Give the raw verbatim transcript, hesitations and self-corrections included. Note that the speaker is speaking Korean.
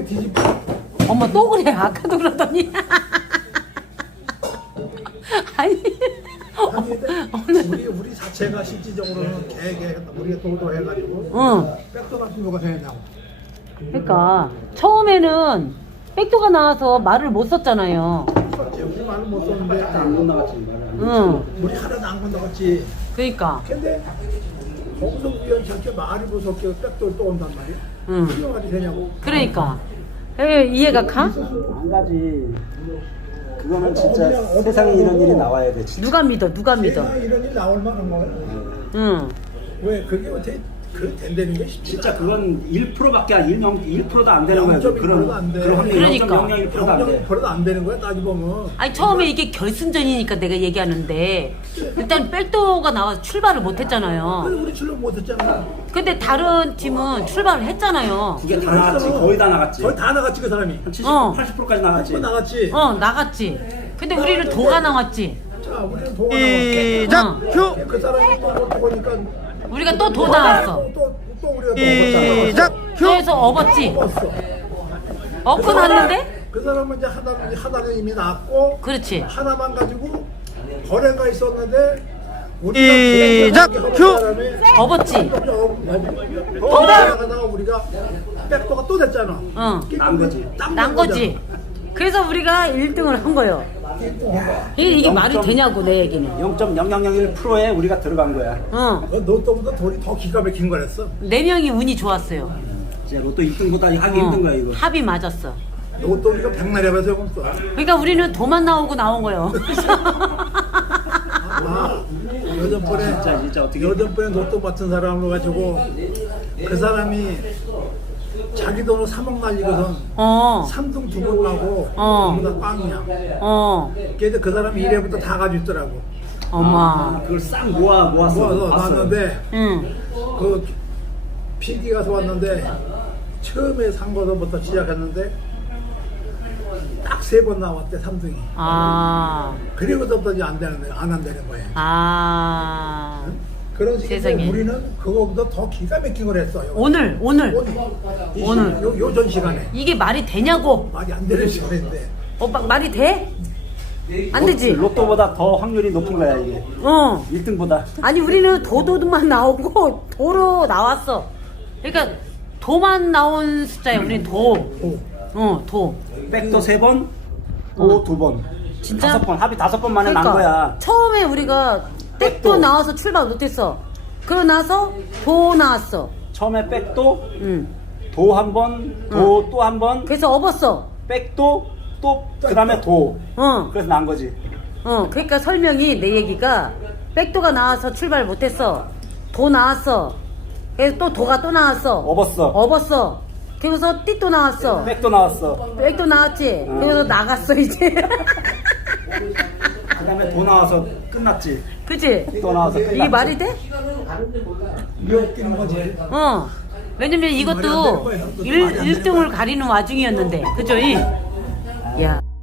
뒤집어. 엄마 또 그래. 아까도 그러더니. 아니. 아니, 우리 우리 자체가 실질적으로는 개개 우리가 도도해가지고 응. 백도 같은 거가 되냐고. 그러니까 처음에는 백도가 나와서 말을 못 썼잖아요. 그렇지. 우리 말은 못 썼는데 안 건너갔지. 응. 우리 하나도 안 건너갔지. 그러니까. 근데 거기서 우연찮게 말이 무섭게 백도를 또 온단 말이야. 응. 그게 말이 되냐고. 그러니까. 에, 이해가 가? 안 가지. 그거는 진짜 세상에 이런 일이 나와야 돼. 진짜. 누가 믿어? 누가 믿어? 세상에 이런 일 나올 만한 거야. 응. 왜 그게 어떻게 그 된다는 게 쉽지? 진짜 그건 일 퍼센트밖에 안 일 퍼센트도 안 되는 거야. 영점일 퍼센트도 그런 안 돼. 그런 확률이 그러니까. 영점영영일 퍼센트도 안 돼. 영점일 퍼센트도 안 되는 거야 따지보면. 아니 처음에 이게 결승전이니까 내가 얘기하는데 일단 백도가 나와서 출발을 못 했잖아요. 그래서 우리 출력 못했잖아. 근데 다른 팀은 출발을 했잖아요. 그게 다 나갔지. 거의 다 나갔지. 거의 다 나갔지 그 사람이. 한 칠십, 어. 팔십 퍼센트까지 나갔지. 또 나갔지. 어 나갔지. 근데 우리는 도가 나왔지. 자 우리는 도가 나왔게. 시작! 큐! 그 사람이 또 보니까 우리가 또 도 나왔어. 또, 또 우리가 또 시작! 그래서 업었지. 먹었어. 업고 났는데? 그 사람은 이제 하나는 하나는 이미 나왔고 그렇지. 하나만 가지고 거래가 있었는데 우리가 시작! 큐! 업었지. 더 나가다가 우리가 백도가 또 됐잖아. 어. 난 거지. 난 거지. 그래서 우리가 일 등을 한 거예요. 이게, 이게 말이 되냐고 내 얘기는. 영점영영일 퍼센트에 우리가 들어간 거야. 어. 너 때보다 돈이 더 기가 막힌 거랬어. 네 명이 운이 좋았어요. 이제 로또 일 등보다 하기 어. 힘든 거야 이거. 합이 맞았어. 너 또 우리가 백날해봐서 조금 써. 그러니까 우리는 도만 나오고 나온 거예요. 아, 여전번에 진짜, 진짜 어떻게- 여전번에 로또 받은 사람으로 가지고 그 사람이 자기 돈으로 삼억 날리고선 어. 삼 등 두 번 나고 어. 전부 다 꽝이야. 어. 그래서 그 사람이 일 회부터 다 가지고 있더라고. 엄마. 그걸 싹 모아 모았어. 모아서 봤어요. 나왔는데 응. 그 피디 가서 왔는데 처음에 산 거서부터 시작했는데 딱 세 번 나왔대 삼 등이. 아. 그리고서부터 이제 안 되는 거야. 안 한다는 거야. 아. 그런 식인데 세상에. 우리는 그거보다 더 기가 막힌 걸 했어요. 오늘, 오늘. 이 오늘. 시- 요, 요전 시간에 이게 말이 되냐고. 말이 안 되는 시간인데 오빠 말이 돼? 안 되지? 로또보다 더 확률이 높은 거야 이게. 어. 일 등보다. 아니 우리는 도도만 나오고 도로 나왔어. 그러니까 도만 나온 숫자야. 우리는 도. 오. 어, 도. 백도 세 번, 도 두 번. 진짜? 다섯 번. 합이 다섯 번 만에 난 거야. 처음에 우리가 백도 백도. 나와서 출발 못했어. 그러고 나서 도 나왔어. 처음에 백도, 응. 도 한 번, 도 또 한 번, 그래서 업었어. 백도, 또 그다음에 도. 어. 그래서 난 거지. 어. 그러니까 설명이 내 얘기가 백도가 나와서 출발 못했어. 도 나왔어. 그래서 또 도가 또 나왔어. 업었어. 업었어. 그래서 띠또 나왔어. 백도 나왔어. 백도 나왔지. 그래서 나갔어 이제. 그다음에 도 나와서 끝났지. 그치? 또 나와서 끝났지. 이게 말이 돼? 미역끼는 거지. 어. 왜냐면 이것도 일, 일 등을 가리는 와중이었는데. 그죠? 이? 야.